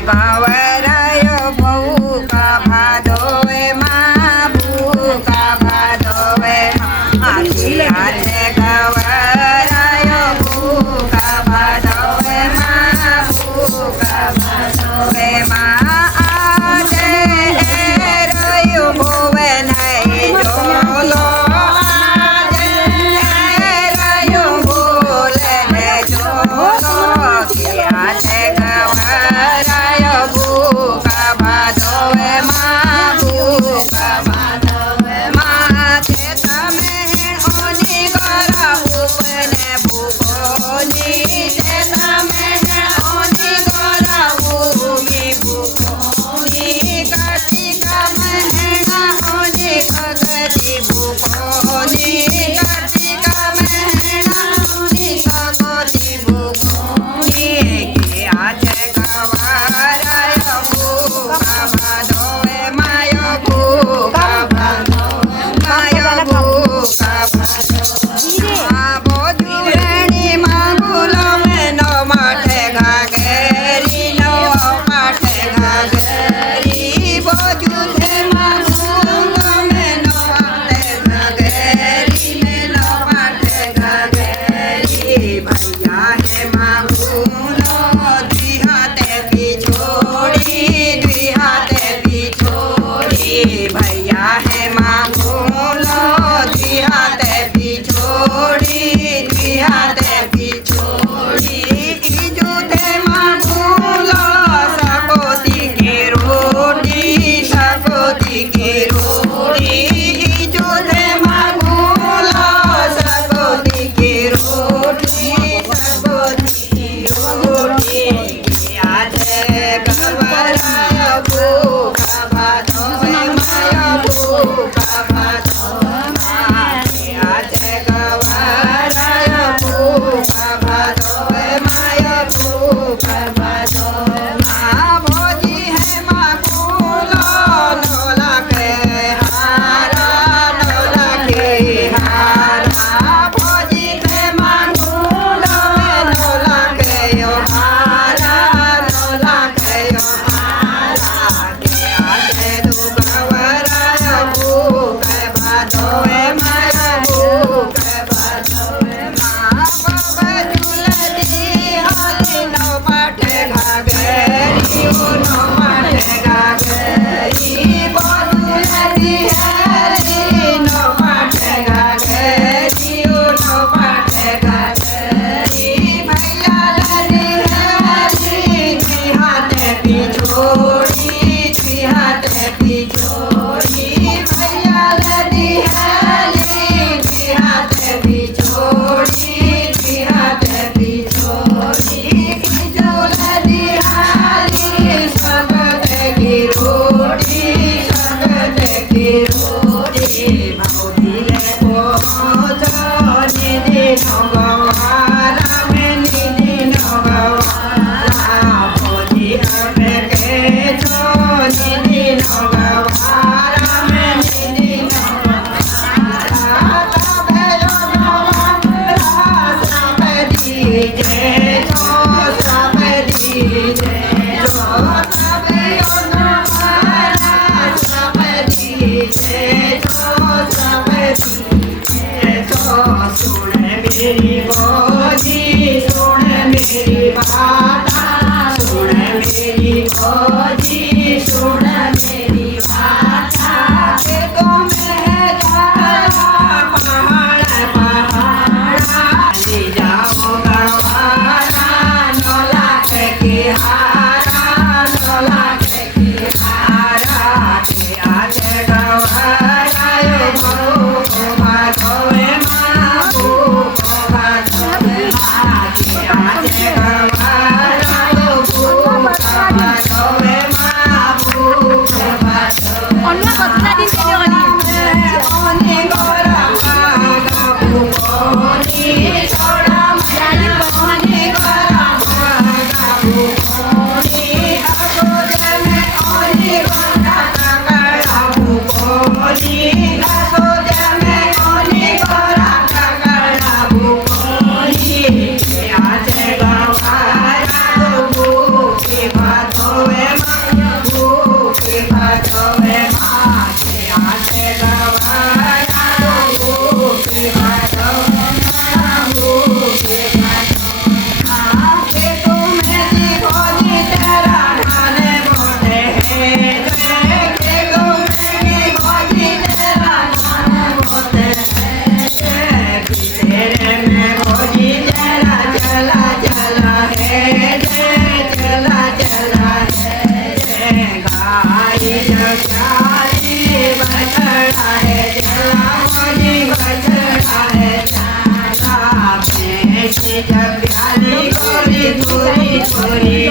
गवरायो भूका भादोवे माँ भूका भादोवे आखी हाथे गवरायो भूका भादोवे माँ भूका भादोवे माँ आजे रयो भोवे नहीं जोलो आजे रयो भोले जोलो की हाथे गवरायो भूका भादोवे माँ भूका भादोवे माँ ते तमे ओनी गरा उपने भूकोनी ते तमे ओनी गरा भूमि भूकोनी कार्तिक महीना ओनी भगती भूकोनी कार्तिक महीना ओनी भगती भूकोनी की आजे गवरायो भूका भादोवे मायो भूका भादोवे मायो भूका भादोवे बोधुरणी मागुलो में नो माठे घाघरी नो माठे घाघरी बोधुरे मागुलो में नो माठे घाघरी में नो माठे घाघरी भैया है मागुलो द्विहाते पिछोड़ी द्विहाते पिछोड़ी भैया है मागुलो द्विहाते पिछोड़ी द्विहाते पिछोड़ी इजुते मागुलो सकोती की रोटी सकोती की रोटी इजुते मागुलो सकोती की रोटी सकोती की रोटी आजे गवरायो भूका भादोवे मायो भूका भादोवे आजे गवरायो भूका भादोवे मायो भूका भादोवे भोजी है मागुलो नोला के हारा नोला के हारा भोजी है मागुलो नोला के यो हारा नोला के यो हारा के आजे तू गवरायो भूका भादोवे मायो भूका भादोवे बाबा झूलती हाली नो माठे घाघरी नो माठे घाघरी बोलती हाली नो माठे घाघरी नो माठे घाघरी भैया लड़ी हाली द्विहाते पिछोड़ी द्विहाते पिछोड़ी भैया लड़ी हाली द्विहाते पिछोड़ी द्विहाते पिछोड़ी खिजौलती हाली सकते की रोटी सकते की रोटी भौजी ले पहुँचो निधि नगवारा में निधि नगवारा भौजी हमें के छो निधि नगवारा में निधि नगवारा तबे यो नगवारा सब दीजे छो सब दीजे छो तबे यो नगवारा सब दीजे छो सब दीजे छो सुन मेरी भौजी सुन मेरी बाता सुन मेरी भौजी सुन मेरी बाता तो मैं जाया पहाड़ पहाड़ा ले जाओ गवारा नोला के हारा नोला के हारा के आजे गवरायो भूका भादोवे माँ भूका भादोवे माँ के आजे गवरायो भूका भादोवे माँ प्यारी बछड़ा है जला मोदी बछड़ा है प्याला भैंस जब प्याली गोरी थोड़ी थोड़ी